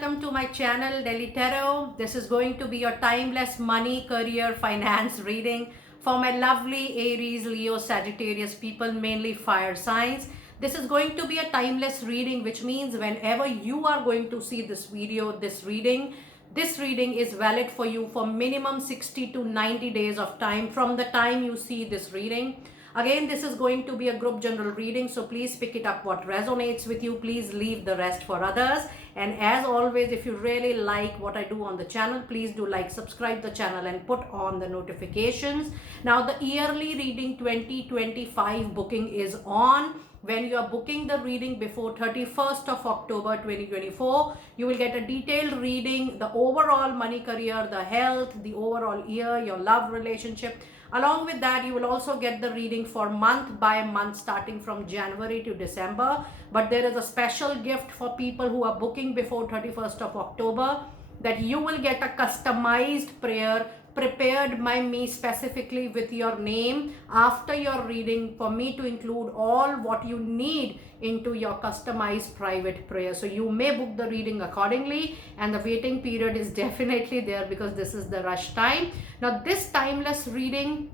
welcome to my channel Delhi Tarot. This is going to be your timeless money, career, finance reading for my lovely Aries, Leo, Sagittarius people, mainly fire signs. This is going to be a timeless reading, which means whenever you are going to see this video, this reading is valid for you for minimum 60 to 90 days of time from the time you see this reading. Again, this is going to be a group general reading, so please pick it up what resonates with you. Please leave the rest for others. And as always, if you really like what I do on the channel, please do like, subscribe the channel and put on the notifications. Now, the yearly reading 2025 booking is on. When you are booking the reading before 31st of October 2024, you will get a detailed reading, the overall money, career, the health, the overall year, your love relationship. Along with that, you will also get the reading for month by month starting from January to December. But there is a special gift for people who are booking before 31st of October, that you will get a customized prayer prepared by me specifically with your name after your reading, for me to include all what you need into your customized private prayer. So you may book the reading accordingly, and the waiting period is definitely there because this is the rush time. Now, this timeless reading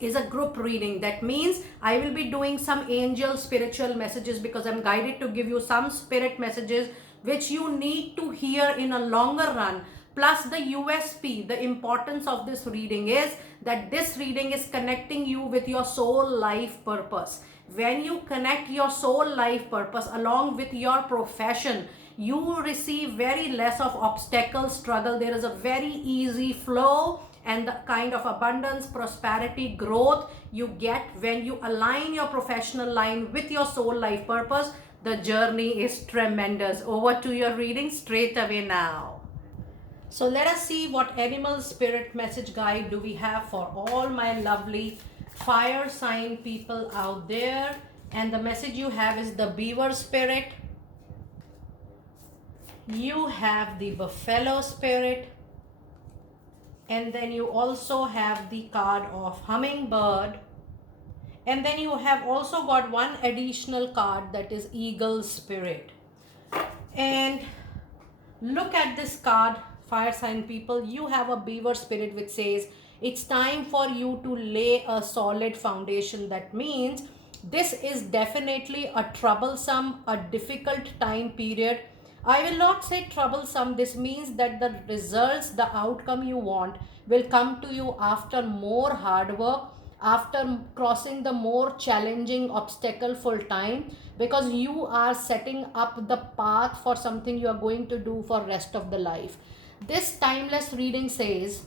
is a group reading. That means I will be doing some angel spiritual messages because I'm guided to give you some spirit messages which you need to hear in a longer run. Plus, the USP, the importance of this reading is that this reading is connecting you with your soul life purpose. When you connect your soul life purpose along with your profession, you receive very less of obstacle, struggle. There is a very easy flow and the kind of abundance, prosperity, growth you get when you align your professional line with your soul life purpose. The journey is tremendous. Over to your reading straight away now. So let us see what animal spirit message guide do we have for all my lovely fire sign people out there. And the message you have is the beaver spirit. You have the buffalo spirit. And then you also have the card of hummingbird. And then you have also got one additional card, that is eagle spirit. And look at this card, fire sign people. You have a beaver spirit which says it's time for you to lay a solid foundation. That means this is definitely a troublesome, a difficult time period. I will not say troublesome. This means that the results, the outcome you want will come to you after more hard work, after crossing the more challenging obstacle full time, because you are setting up the path for something you are going to do for rest of the life. This timeless reading says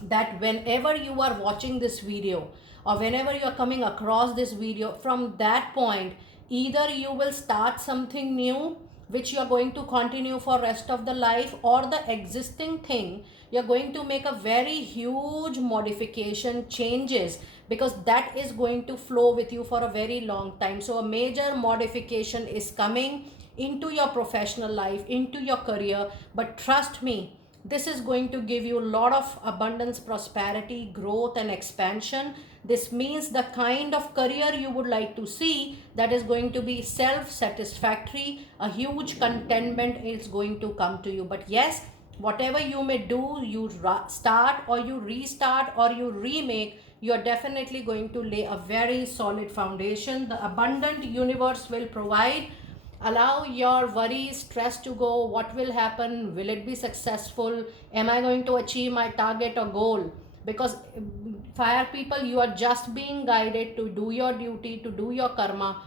that whenever you are watching this video or whenever you are coming across this video, from that point, either you will start something new which you are going to continue for rest of the life, or the existing thing you're going to make a very huge modification, changes, because that is going to flow with you for a very long time. So a major modification is coming into your professional life, into your career. But trust me, this is going to give you a lot of abundance, prosperity, growth and expansion. This means the kind of career you would like to see, that is going to be self-satisfactory. A huge contentment is going to come to you. But yes, whatever you may do, you start or you restart or you remake, you are definitely going to lay a very solid foundation. The abundant universe will provide. Allow your worries, stress to go. What will happen? Will it be successful? Am I going to achieve my target or goal? Because fire people, you are just being guided to do your duty, to do your karma,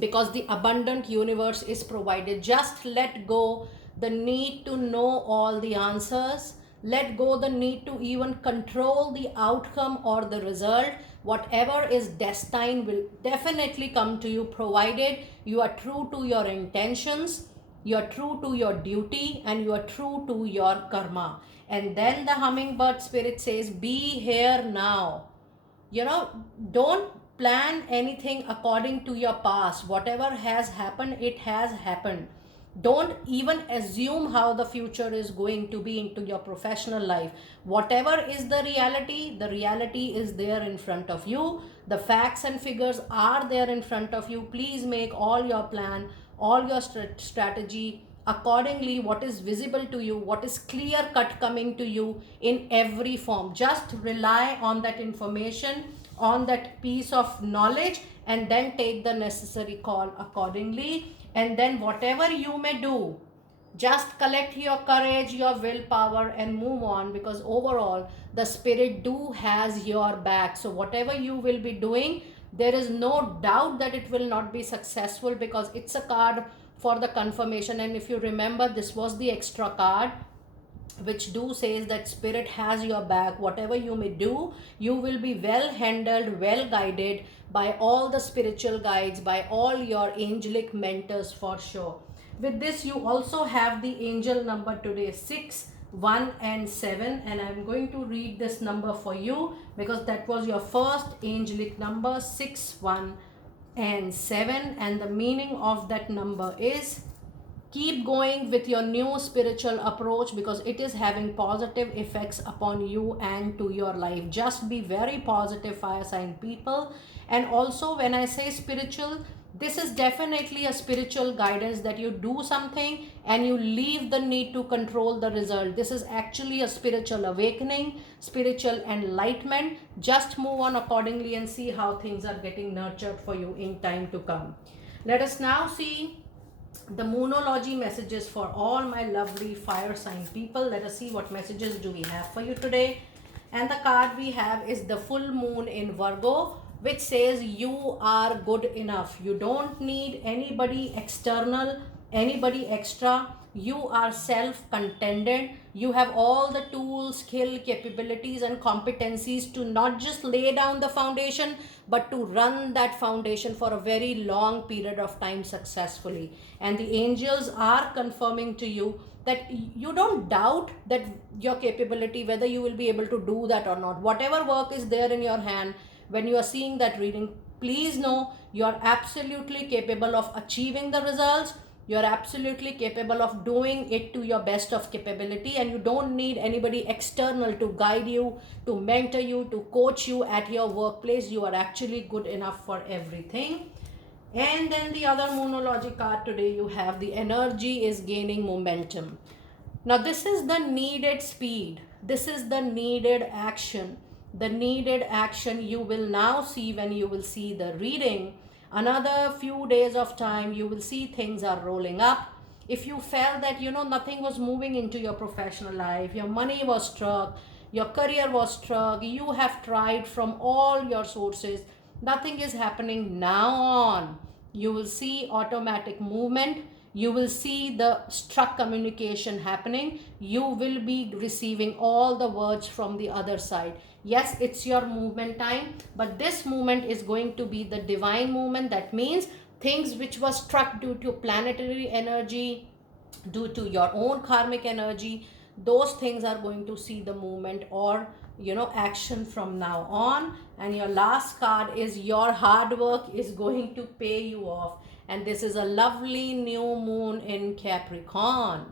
because the abundant universe is provided. Just let go the need to know all the answers. Let go the need to even control the outcome or the result. Whatever is destined will definitely come to you, provided you are true to your intentions, you are true to your duty, and you are true to your karma. And then the hummingbird spirit says, be here now. Don't plan anything according to your past. Whatever has happened, it has happened. Don't even assume how the future is going to be into your professional life. Whatever is the reality is there in front of you. The facts and figures are there in front of you. Please make all your plan, all your strategy accordingly what is visible to you, what is clear cut coming to you in every form. Just rely on that information, on that piece of knowledge, and then take the necessary call accordingly. And then whatever you may do, just collect your courage, your willpower, and move on, because overall the spirit do has your back. So whatever you will be doing, there is no doubt that it will not be successful, because it's a card for the confirmation. And if you remember, this was the extra card which do says that spirit has your back. Whatever you may do, you will be well handled, well guided by all the spiritual guides, by all your angelic mentors for sure. With this, you also have the angel number today, 6, 1 and 7, and I'm going to read this number for you because that was your first angelic number, 6, 1 and 7, and the meaning of that number is: keep going with your new spiritual approach, because it is having positive effects upon you and to your life. Just be very positive, fire sign people. And also, when I say spiritual, this is definitely a spiritual guidance, that you do something and you leave the need to control the result. This is actually a spiritual awakening, spiritual enlightenment. Just move on accordingly and see how things are getting nurtured for you in time to come. Let us now see the moonology messages for all my lovely fire sign people. Let us see what messages do we have for you today. And the card we have is the full moon in Virgo, which says you are good enough. You don't need anybody external, anybody extra. You are self-contented. You have all the tools, skill, capabilities and competencies to not just lay down the foundation, but to run that foundation for a very long period of time successfully. And the angels are confirming to you that you don't doubt that your capability, whether you will be able to do that or not. Whatever work is there in your hand, when you are seeing that reading, please know you are absolutely capable of achieving the results. You are absolutely capable of doing it to your best of capability, and you don't need anybody external to guide you, to mentor you, to coach you at your workplace. You are actually good enough for everything. And then the other moonology card today, you have the energy is gaining momentum. Now this is the needed speed. This is the needed action. The needed action you will now see when you will see the reading. Another few days of time, you will see things are rolling up. If you felt that nothing was moving into your professional life, your money was struck, your career was struck, you have tried from all your sources, nothing is happening, now on you will see automatic movement. You will see the struck communication happening. You will be receiving all the words from the other side. Yes, it's your movement time, but this movement is going to be the divine movement. That means things which was struck due to planetary energy, due to your own karmic energy, those things are going to see the movement or action from now on. And your last card is your hard work is going to pay you off, and this is a lovely new moon in Capricorn.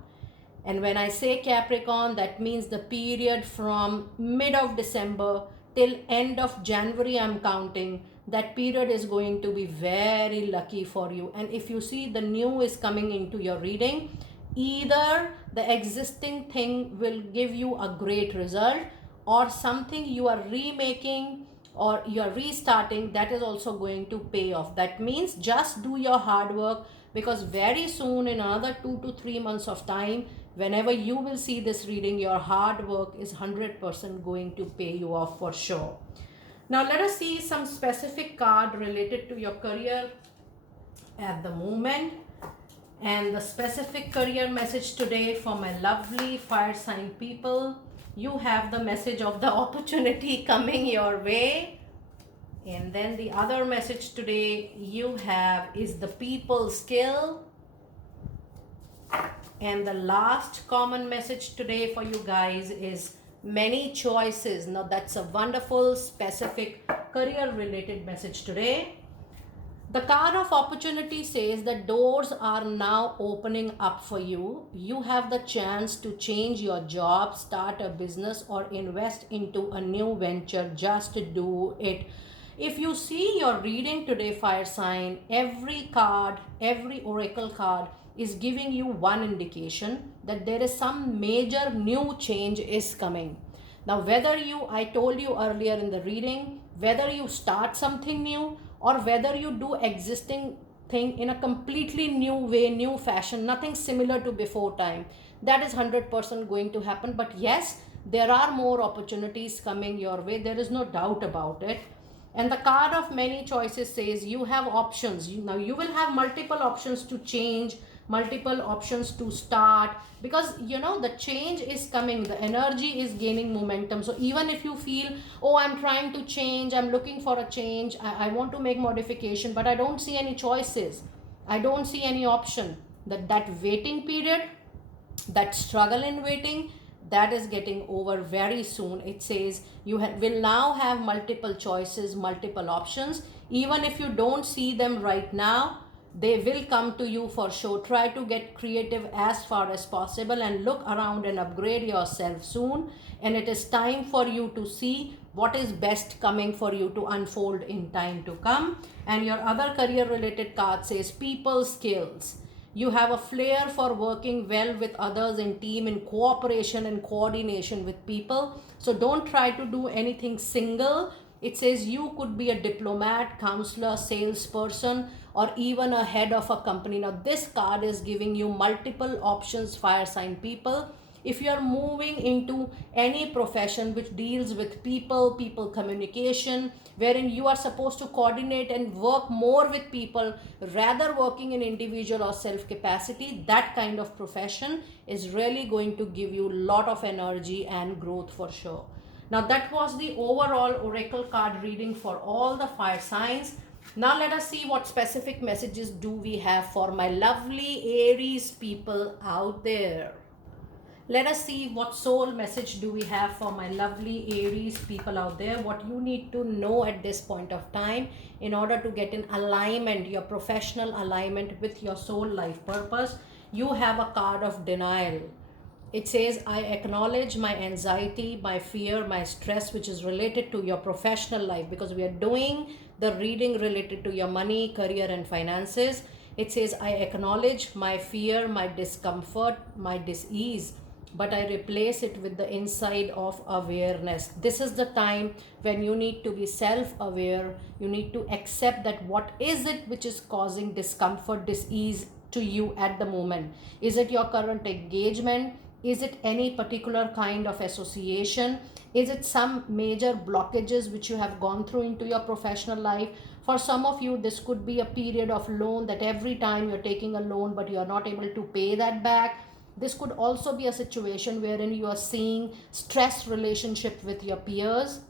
And when I say Capricorn, that means the period from mid of December till end of January, I'm counting. That period is going to be very lucky for you. And if you see the new is coming into your reading, either the existing thing will give you a great result, or something you are remaking or you are restarting, that is also going to pay off. That means just do your hard work, because very soon, in another 2 to 3 months of time, whenever you will see this reading, your hard work is 100% going to pay you off for sure. Now let us see some specific card related to your career at the moment. And the specific career message today for my lovely fire sign people, you have the message of the opportunity coming your way. And then the other message today you have is the people skill. And the last common message today for you guys is many choices. Now that's a wonderful specific career related message today. The card of opportunity says that doors are now opening up for you. You have the chance to change your job, start a business, or invest into a new venture. Just do it. If you see your reading today, fire sign, every card, every oracle card is giving you one indication that there is some major new change is coming. Now, whether you, I told you earlier in the reading, whether you start something new or whether you do existing thing in a completely new way, new fashion, nothing similar to before time, that is 100% going to happen. But yes, there are more opportunities coming your way. There is no doubt about it. And the card of many choices says you have options. Now you will have multiple options to change, multiple options to start, because the change is coming, the energy is gaining momentum. So even if you feel, oh, I'm trying to change, I'm looking for a change, I want to make modification, but I don't see any choices, I don't see any option, that waiting period, that struggle in waiting, that is getting over very soon. It says you will now have multiple choices, multiple options. Even if you don't see them right now, they will come to you for sure. Try to get creative as far as possible and look around and upgrade yourself soon. And it is time for you to see what is best coming for you to unfold in time to come. And your other career related card says people skills. You have a flair for working well with others in team, in cooperation and coordination with people. So don't try to do anything single. It says you could be a diplomat, counselor, salesperson, or even a head of a company. Now this card is giving you multiple options, fire sign people. If you are moving into any profession which deals with people communication, wherein you are supposed to coordinate and work more with people rather working in individual or self capacity, that kind of profession is really going to give you a lot of energy and growth for sure. Now that was the overall oracle card reading for all the fire signs. Now let us see what specific messages do we have for my lovely Aries people out there. Let us see what soul message do we have for my lovely Aries people out there. What you need to know at this point of time in order to get in alignment, your professional alignment with your soul life purpose. You have a card of denial. It says, I acknowledge my anxiety, my fear, my stress, which is related to your professional life, because we are doing the reading related to your money, career, and finances. It says, I acknowledge my fear, my discomfort, my dis-ease, but I replace it with the inside of awareness. This is the time when you need to be self-aware. You need to accept that what is it which is causing discomfort, dis-ease to you at the moment. Is it your current engagement? Is it any particular kind of association? Is it some major blockages which you have gone through into your professional life? For some of you, this could be a period of loan, that every time you're taking a loan but you are not able to pay that back. This could also be a situation wherein you are seeing stress relationship with your peers.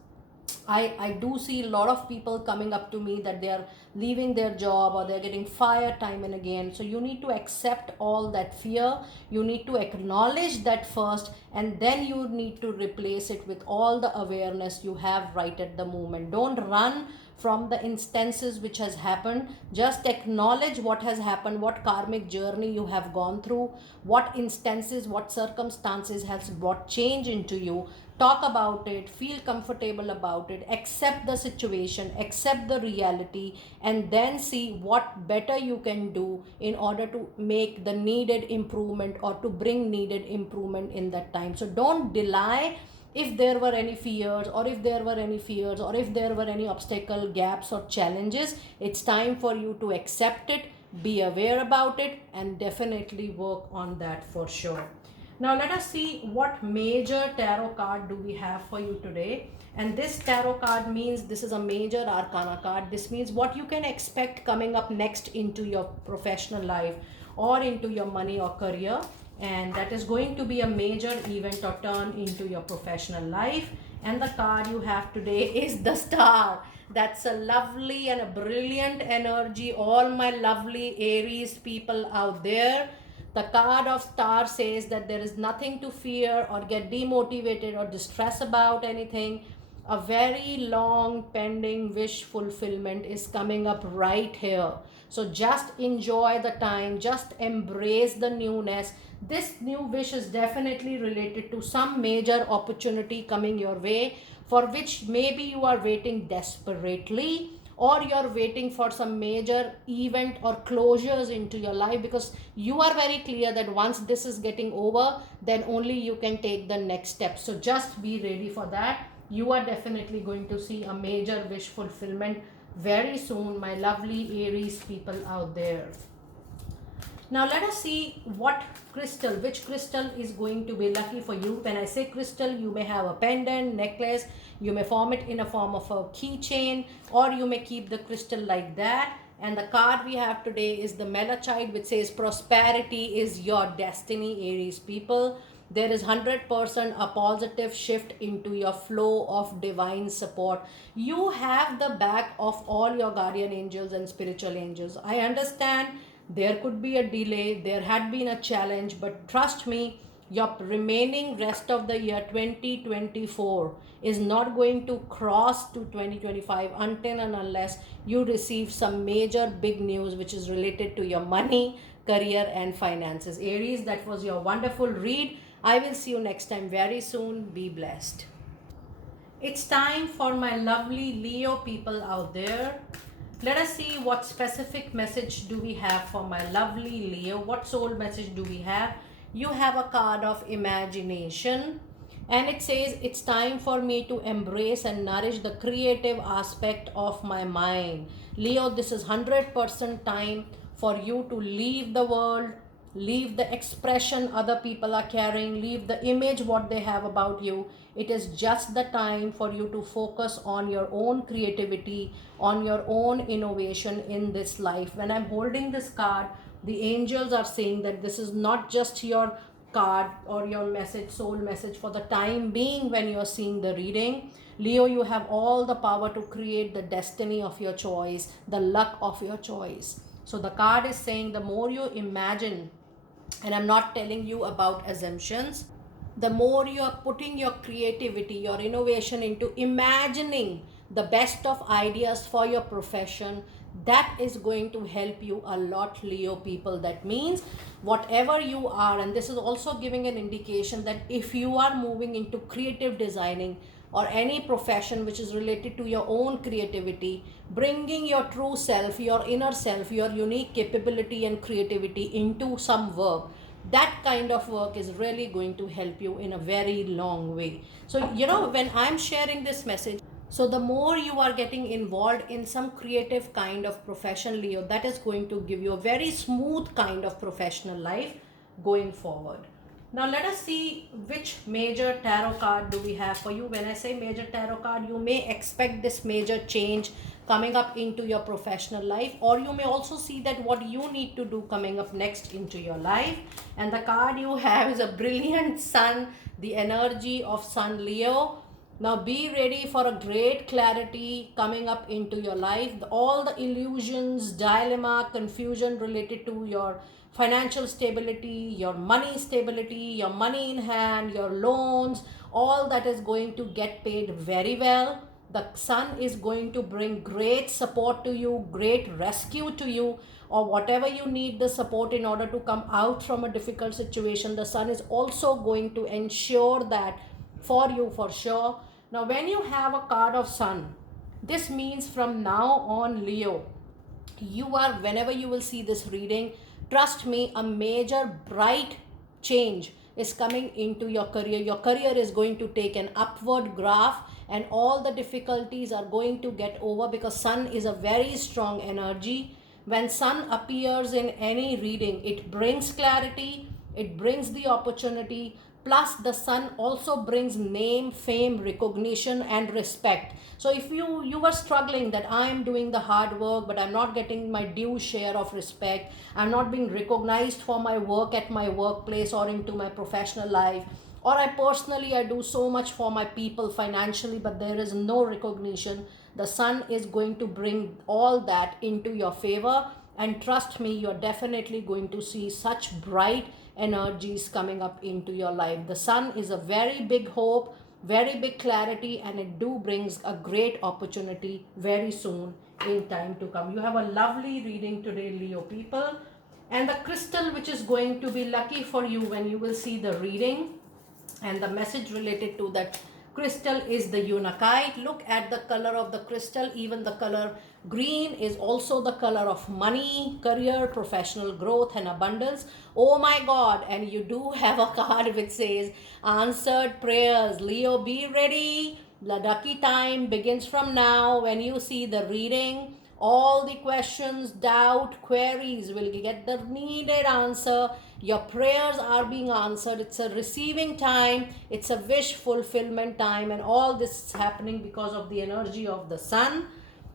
I do see a lot of people coming up to me that they are leaving their job or they're getting fired time and again. So you need to accept all that fear. You need to acknowledge that first, and then you need to replace it with all the awareness you have right at the moment. Don't run from the instances which has happened. Just acknowledge what has happened, what karmic journey you have gone through, what instances, what circumstances has brought change into you. Talk about it, feel comfortable about it, accept the situation, accept the reality, and then see what better you can do in order to make the needed improvement or to bring needed improvement in that time. So don't delay. If there were any fears, or if there were any obstacle, gaps, or challenges, it's time for you to accept it, be aware about it, and definitely work on that for sure. Now let us see what major tarot card do we have for you today. And this tarot card means this is a major arcana card. This means what you can expect coming up next into your professional life or into your money or career. And that is going to be a major event or turn into your professional life. And the card you have today is the Star. That's a lovely and a brilliant energy. All my lovely Aries people out there. The card of Star says that there is nothing to fear or get demotivated or distress about anything. A very long pending wish fulfillment is coming up right here. So just enjoy the time, just embrace the newness. This new wish is definitely related to some major opportunity coming your way, for which maybe you are waiting desperately, or you're waiting for some major event or closures into your life, because you are very clear that once this is getting over, then only you can take the next step. So just be ready for that. You are definitely going to see a major wish fulfillment very soon, my lovely Aries people out there. Now let us see which crystal is going to be lucky for you. When I say crystal, you may have a pendant, necklace, you may form it in a form of a keychain, or you may keep the crystal like that. And the card we have today is the Malachite, which says prosperity is your destiny, Aries people. There is 100% a positive shift into your flow of divine support. You have the back of all your guardian angels and spiritual angels. I understand there could be a delay, there had been a challenge, but trust me, your remaining rest of the year 2024 is not going to cross to 2025 until and unless you receive some major big news which is related to your money, career and finances. Aries, that was your wonderful read. I will see you next time very soon. Be blessed. It's time for my lovely Leo people out there. Let us see what specific message do we have for my lovely Leo. What soul message do we have? You have a card of imagination, and it says it's time for me to embrace and nourish the creative aspect of my mind. Leo, this is 100% time for you to leave the world, leave the expression other people are carrying, leave the image what they have about you. It is just the time for you to focus on your own creativity, on your own innovation in this life. When I'm holding this card, the angels are saying that this is not just your card or your message, soul message for the time being. When you're seeing the reading, Leo, you have all the power to create the destiny of your choice, the luck of your choice. So the card is saying the more you imagine, and I'm not telling you about assumptions, the more you are putting your creativity, your innovation into imagining the best of ideas for your profession, that is going to help you a lot, Leo people. That means whatever you are, and this is also giving an indication that if you are moving into creative designing or any profession which is related to your own creativity, bringing your true self, your inner self, your unique capability and creativity into some work, that kind of work is really going to help you in a very long way. So when I'm sharing this message, so the more you are getting involved in some creative kind of profession, Leo, that is going to give you a very smooth kind of professional life going forward. Now let us see which major tarot card do we have for you. When I say major tarot card, you may expect this major change coming up into your professional life, or you may also see that what you need to do coming up next into your life. And the card you have is a brilliant sun, the energy of sun, Leo. Now be ready for a great clarity coming up into your life. All the illusions, dilemma, confusion related to your financial stability, your money stability, your money in hand, your loans, all that is going to get paid very well. The sun is going to bring great support to you, great rescue to you, or whatever you need the support in order to come out from a difficult situation. The sun is also going to ensure that for you for sure. Now when you have a card of sun, this means from now on, Leo, you are, whenever you will see this reading, trust me, a major bright change is coming into your career. Your career is going to take an upward graph, and all the difficulties are going to get over, because sun is a very strong energy. When sun appears in any reading, it brings clarity, it brings the opportunity. Plus the sun also brings name, fame, recognition and respect. So if you were struggling that I am doing the hard work but I'm not getting my due share of respect, I'm not being recognized for my work at my workplace or into my professional life, or I do so much for my people financially but there is no recognition, the sun is going to bring all that into your favor. And trust me, you're definitely going to see such bright energies coming up into your life. The sun is a very big hope, very big clarity, and it do brings a great opportunity very soon in time to come. You have a lovely reading today, Leo people. And the crystal which is going to be lucky for you when you will see the reading and the message related to that crystal is the unakite. Look at the color of the crystal. Even the color green is also the color of money, career, professional growth and abundance. Oh my God. And you do have a card which says answered prayers. Leo, be ready. The lucky time begins from now. When you see the reading, all the questions, doubt, queries will get the needed answer. Your prayers are being answered. It's a receiving time. It's a wish fulfillment time. And all this is happening because of the energy of the sun.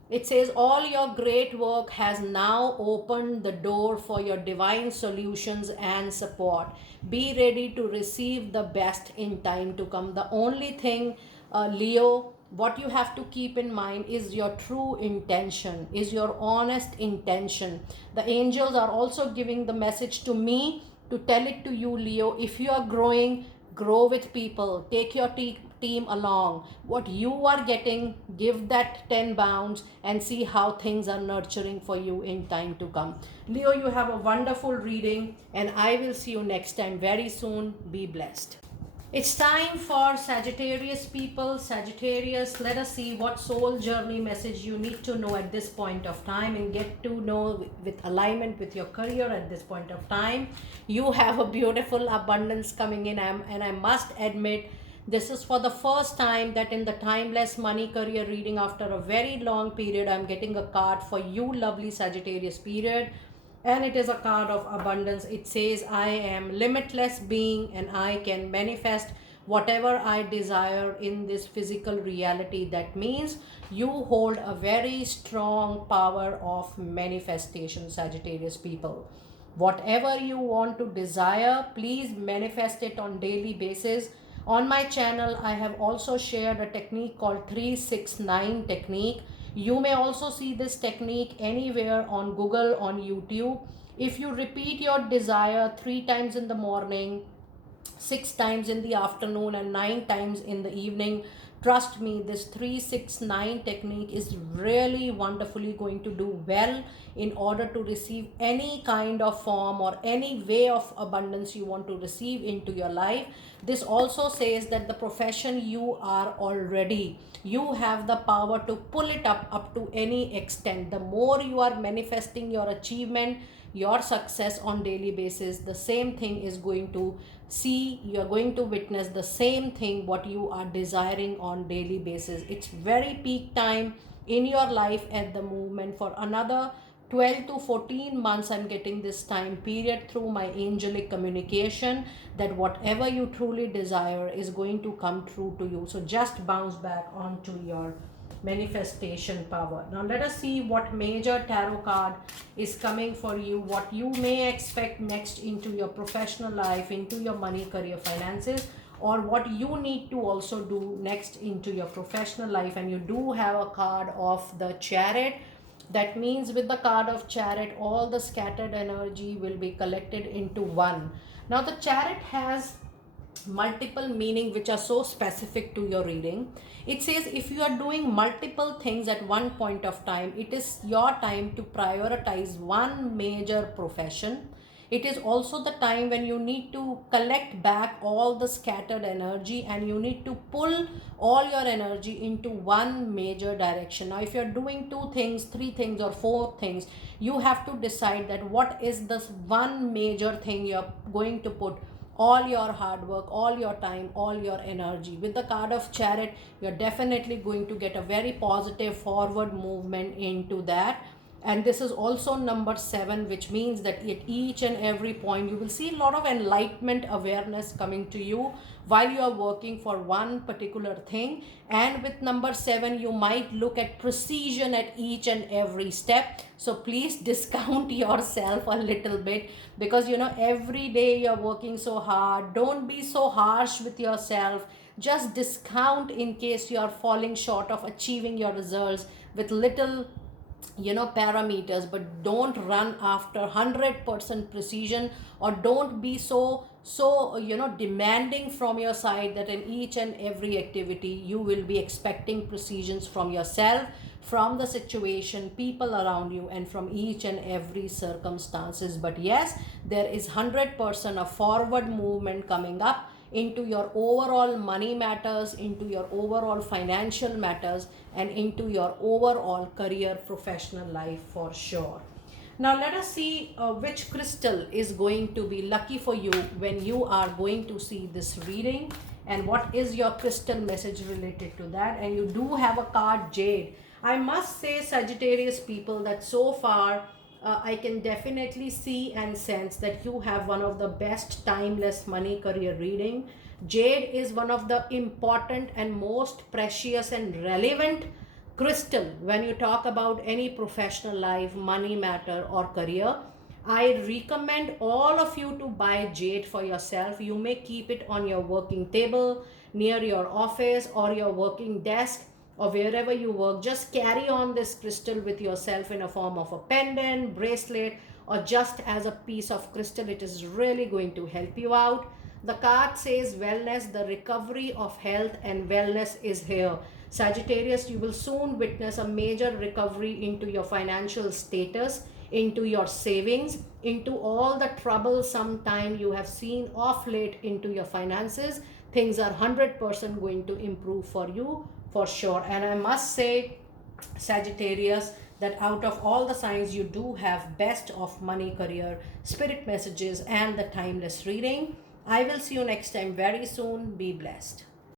It says all your great work has now opened the door for your divine solutions and support. Be ready to receive the best in time to come. The only thing, Leo, what you have to keep in mind is your true intention, is your honest intention. The angels are also giving the message to me to tell it to you, Leo. If you are growing, grow with people, take your team along. What you are getting, give that 10 bounds and see how things are nurturing for you in time to come. Leo, you have a wonderful reading and I will see you next time very soon. Be blessed. It's time for Sagittarius people. Sagittarius, let us see what soul journey message you need to know at this point of time and get to know with alignment with your career at this point of time. You have a beautiful abundance coming in, and I must admit, this is for the first time that in the timeless money career reading after a very long period, I'm getting a card for you, lovely Sagittarius period. And it is a card of abundance. It says, I am limitless being and I can manifest whatever I desire in this physical reality. That means you hold a very strong power of manifestation, Sagittarius people. Whatever you want to desire, please manifest it on daily basis. On my channel, I have also shared a technique called 369 technique. You may also see this technique anywhere on Google, on YouTube. If you repeat your desire 3 times in the morning, 6 times in the afternoon and 9 times in the evening, trust me, this 369 technique is really wonderfully going to do well in order to receive any kind of form or any way of abundance you want to receive into your life. This also says that the profession you are already, you have the power to pull it up to any extent. The more you are manifesting your achievement, your success on daily basis, the same thing is going to see, you are going to witness the same thing what you are desiring on daily basis. It's very peak time in your life at the moment. For another 12 to 14 months, I'm getting this time period through my angelic communication that whatever you truly desire is going to come true to you. So just bounce back onto your manifestation power. Now let us see what major tarot card is coming for you, what you may expect next into your professional life, into your money, career, finances, or what you need to also do next into your professional life. And you do have a card of the Chariot. That means with the card of Chariot, all the scattered energy will be collected into one. Now the Chariot has multiple meaning which are so specific to your reading. It says if you are doing multiple things at one point of time, it is your time to prioritize one major profession. It is also the time when you need to collect back all the scattered energy and you need to pull all your energy into one major direction. Now if you're doing 2 things, 3 things or 4 things, you have to decide that what is this one major thing you're going to put all your hard work, all your time, all your energy. With the card of Chariot, you're definitely going to get a very positive forward movement into that. And this is also number 7, which means that at each and every point you will see a lot of enlightenment awareness coming to you while you are working for one particular thing. And with number 7, you might look at precision at each and every step. So please discount yourself a little bit, because every day you're working so hard. Don't be so harsh with yourself. Just discount in case you are falling short of achieving your results with little parameters, but don't run after 100% precision, or don't be so demanding from your side that in each and every activity you will be expecting precisions from yourself, from the situation, people around you, and from each and every circumstances. But yes, there is 100% a forward movement coming up into your overall money matters, into your overall financial matters, and into your overall career professional life for sure. Now let us see which crystal is going to be lucky for you when you are going to see this reading, and what is your crystal message related to that. And you do have a card Jade. I must say, Sagittarius people, that so far I can definitely see and sense that you have one of the best timeless money career reading. Jade is one of the important and most precious and relevant crystal when you talk about any professional life, money matter, or career. I recommend all of you to buy jade for yourself. You may keep it on your working table, near your office, or your working desk, or wherever you work. Just carry on this crystal with yourself in a form of a pendant, bracelet, or just as a piece of crystal. It is really going to help you out. The card says wellness, the recovery of health and wellness is here. Sagittarius, you will soon witness a major recovery into your financial status, into your savings, into all the troublesome time you have seen off late into your finances. Things are 100% going to improve for you for sure. And I must say, Sagittarius, that out of all the signs, you do have best of money, career, spirit messages, and the timeless reading. I will see you next time very soon. Be blessed.